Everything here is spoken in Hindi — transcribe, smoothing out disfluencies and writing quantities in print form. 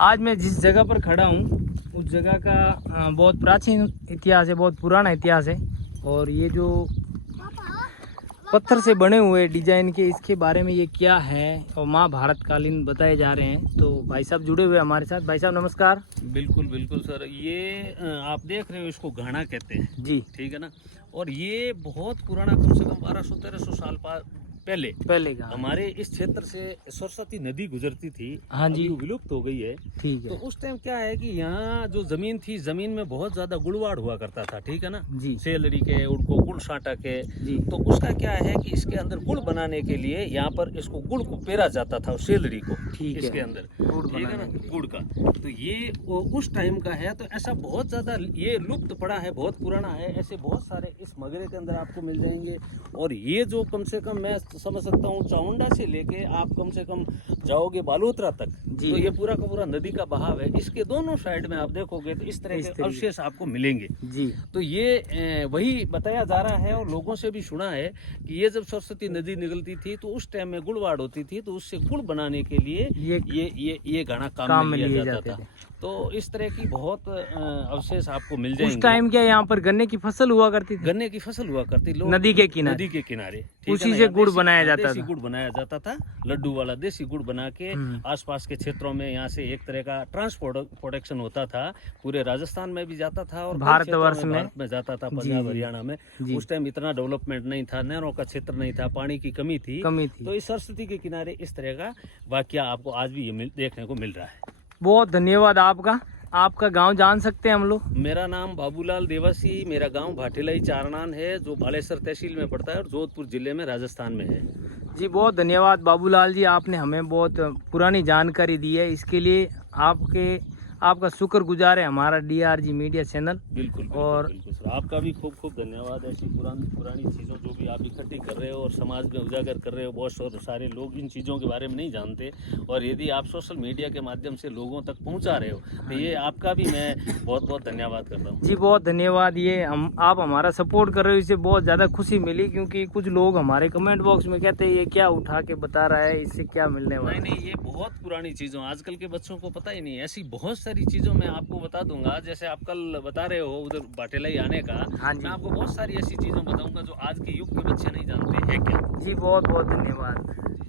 आज मैं जिस जगह पर खड़ा हूँ उस जगह का बहुत प्राचीन इतिहास है, बहुत पुराना इतिहास है। और ये जो पत्थर से बने हुए डिजाइन के, इसके बारे में ये क्या है और महाभारत कालीन बताए जा रहे हैं। तो भाई साहब जुड़े हुए हमारे साथ। भाई साहब नमस्कार। बिल्कुल बिल्कुल सर, ये आप देख रहे हो, इसको घाना कहते हैं जी, ठीक है ना। और ये बहुत पुराना, कम से कम 1200-1300 साल पहले का हमारे इस क्षेत्र से सरस्वती नदी गुजरती थी। हाँ जी, अभी वो विलुप्त हो गई है। ठीक तो है उस टाइम क्या है कि यहाँ जो जमीन थी, जमीन में बहुत ज्यादा गुड़वाड़ हुआ करता था, ठीक है ना। जी सेलरी के, उनको गुड़ साटा के। जी। तो उसका क्या है कि इसके अंदर गुड़ बनाने के लिए यहाँ पर इसको गुड़ को पेरा जाता था, सेलरी को ठीक है, इसके अंदर, गुड़ ठीक है बनाने ना, के लिए। गुड़ का। तो ये उस टाइम का है। तो ऐसा बहुत ज्यादा ये लुप्त पड़ा है, बहुत पुराना है। ऐसे बहुत सारे इस मगरे के अंदर आपको मिल जाएंगे। और ये जो कम से कम मैं समझ सकता हूँ, चामुंडा से लेके आप कम से कम जाओगे बालोतरा तक, जी। तो ये पूरा का पूरा नदी का बहाव है। इसके दोनों साइड में आप देखोगे तो इस तरह के अवशेष आपको मिलेंगे। जी तो ये वही बताया जा रहा है, और लोगों से भी सुना है कि ये जब सरस्वती नदी निकलती थी तो उस टाइम में गुड़वाड़ होती थी, तो उससे गुड़ बनाने के लिए ये घड़ा काम में लिया जाता था। तो इस तरह की बहुत अवशेष आपको मिल जाएंगे। उस टाइम क्या यहाँ पर गन्ने की फसल हुआ करती थी? गन्ने की फसल हुआ करती, लोग नदी के किनारे, नदी के किनारे, उसी से गुड़ बनाया जाता देसी था। गुड़ बनाया जाता था, लड्डू वाला देसी गुड़ बना के आसपास के क्षेत्रों में यहाँ से एक तरह का प्रोडक्शन होता था। पूरे राजस्थान में भी जाता था और भारतवर्ष भारत में जाता था, पंजाब हरियाणा में। उस टाइम इतना डेवलपमेंट नहीं था, नहरों का क्षेत्र नहीं था, पानी की कमी थी। तो इस सरस्वती के किनारे इस तरह का वाकया आपको आज भी ये देखने को मिल रहा है। बहुत धन्यवाद आपका। आपका गांव जान सकते हैं हम लोग? मेरा नाम बाबूलाल देवासी, मेरा गांव भाटेलाई चारनान है, जो बालेसर तहसील में पड़ता है और जोधपुर जिले में राजस्थान में है। जी बहुत धन्यवाद बाबूलाल जी, आपने हमें बहुत पुरानी जानकारी दी है। इसके लिए आपका शुक्रगुजार है हमारा DRG मीडिया चैनल। बिल्कुल और बिल्कुल सर, आपका भी खूब खूब धन्यवाद। ऐसी पुरानी चीज़ों जो भी आप इकट्ठी कर रहे हो और समाज में उजागर कर रहे हो। बहुत सारे लोग इन चीज़ों के बारे में नहीं जानते, और यदि आप सोशल मीडिया के माध्यम से लोगों तक पहुंचा रहे हो, तो ये आपका भी मैं बहुत बहुत धन्यवाद करता हूँ। जी बहुत धन्यवाद। ये आप हमारा सपोर्ट कर रहे हो, इससे बहुत ज़्यादा खुशी मिली। क्योंकि कुछ लोग हमारे कमेंट बॉक्स में कहते हैं ये क्या उठा के बता रहा है, इससे क्या मिलने वाला है। नहीं, ये बहुत पुरानी चीज़ों, आजकल के बच्चों को पता ही नहीं है। ऐसी बहुत सारी चीज़ों मैं आपको बता दूंगा। जैसे आप कल बता रहे हो उधर बाटेलाई आने का, हाँ जी। मैं आपको बहुत सारी ऐसी चीज़ों बताऊंगा जो आज के युग के बच्चे नहीं जानते हैं क्या। जी बहुत बहुत धन्यवाद।